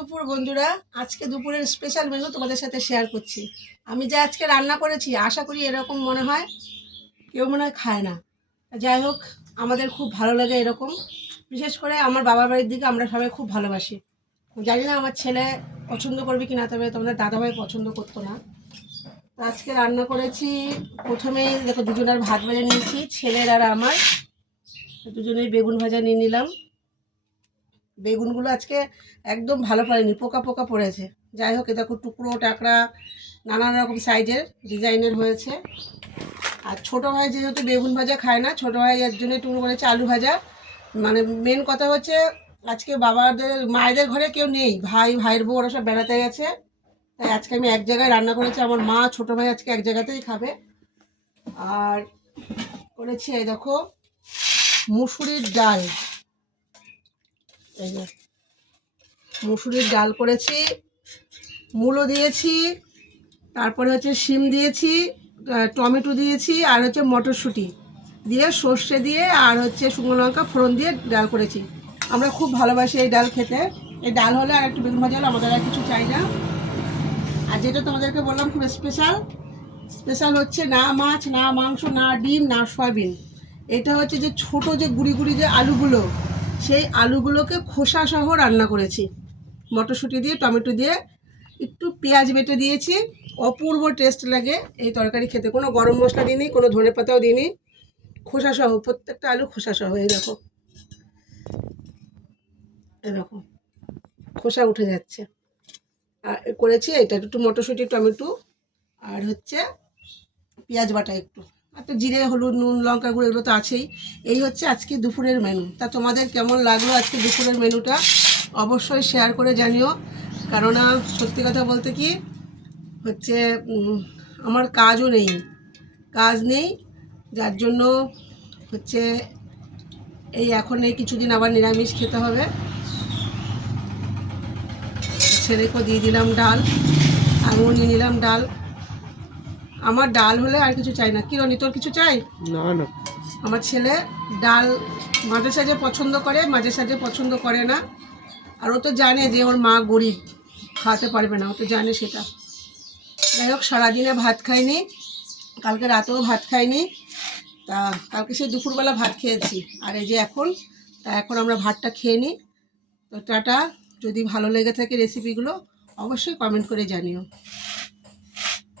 দুপুর বন্ধুরা, আজকে দুপুরের স্পেশাল মেনু তোমাদের সাথে শেয়ার করছি। আমি যে আজকে রান্না করেছি আশা করি এরকম মনে হয় কেউ মনে হয় খায় না। যাই হোক, আমাদের খুব ভালো লাগে এরকম। বিশেষ করে আমার বাবার বাড়ির দিকে আমরা সবাই খুব ভালোবাসি। জানি না আমার ছেলে পছন্দ করবে কি না, তবে তোমাদের দাদাভাই পছন্দ করতো না। তো আজকে রান্না করেছি, প্রথমেই দেখো দুজনের ভাত বেড়ে নিয়েছি, ছেলের আর আমার। দুজনেই বেগুন ভাজা নিয়ে নিলাম। বেগুনগুলো আজকে একদম ভালো পড়েনি, পোকা পোকা পড়েছে। যাই হোক, এ দেখো টুকরো টাকরা নানান রকম সাইজের ডিজাইনের হয়েছে। আর ছোটো ভাই যেহেতু বেগুন ভাজা খায় না, ছোটো ভাই এর জন্য টুকরো করেছে আলু ভাজা। মানে মেন কথা হচ্ছে আজকে বাবাদের মায়েদের ঘরে কেউ নেই, ভাইয়ের বউ ওরা সব বেড়াতে গেছে। তাই আজকে আমি এক জায়গায় রান্না করেছি, আমার মা ছোটো ভাই আজকে এক জায়গাতেই খাবে। আর করেছি এই দেখো মুসুরির ডাল, এই যে মুসুরির ডাল করেছি, মূলো দিয়েছি, তারপরে হচ্ছে শিম দিয়েছি, টমেটো দিয়েছি, আর হচ্ছে মটরশুঁটি দিয়ে সর্ষে দিয়ে আর হচ্ছে শুকনো লঙ্কা ফোড়ন দিয়ে ডাল করেছি। আমরা খুব ভালোবাসি এই ডাল খেতে। এই ডাল হলে আর একটু বেগুন ভাজা হলে আমাদের আর কিছু চাই না। আর যেটা তোমাদেরকে বললাম খুব স্পেশাল হচ্ছে না মাছ, না মাংস, না ডিম, না সয়াবিন। এটা হচ্ছে যে ছোট যে গুঁড়ি গুঁড়ি যে আলুগুলো, সেই আলুগুলোকে খোসা সহ রান্না করেছি মটরশুঁটি দিয়ে, টমেটো দিয়ে, একটু পেঁয়াজ বেটে দিয়েছি। অপূর্ব টেস্ট লাগে এই তরকারি খেতে। কোনো গরম মশলা দিইনি, কোনো ধনে পাতাও দিইনি, খোসা সহ, প্রত্যেকটা আলু খোসা সহ। এই দেখো, এই দেখো খোসা উঠে যাচ্ছে। আর করেছি এটা একটু মটরশুঁটি, টমেটো, আর হচ্ছে পেঁয়াজ বাটা একটু, আর তো জিরে, হলুদ, নুন, লঙ্কা গুঁড়ো এগুলো তো আছেই। এই হচ্ছে আজকে দুপুরের মেনু। তা তোমাদের কেমন লাগলো আজকে দুপুরের মেনুটা অবশ্যই শেয়ার করে জানিও। কেননা সত্যি কথা বলতে কি হচ্ছে, আমার কাজ নেই, যার জন্য হচ্ছে এখন এই কিছুদিন আবার নিরামিষ খেতে হবে। ছেলেকেও দিয়ে দিলাম ডাল, আমিও নিয়ে নিলাম ডাল। আমার ডাল হলে আর কিছু চাই না। কি রনি, তোর কিছু চাই? না না, আমার ছেলে ডাল মাঝে সাঝে পছন্দ করে, মাঝে সাঝে পছন্দ করে না। আর ও তো জানে যে ওর মা গরিব, খাওয়াতে পারবে না, ও তো জানে সেটা। যাই হোক, সারাদিনে ভাত খাইনি, কালকে রাতেও ভাত খাইনি। তা কালকে সেই দুপুরবেলা ভাত খেয়েছি, আর এই যে এখন আমরা ভাতটা খেয়ে নিই। তো টাটা। যদি ভালো লেগে থাকে রেসিপিগুলো অবশ্যই কমেন্ট করে জানিও।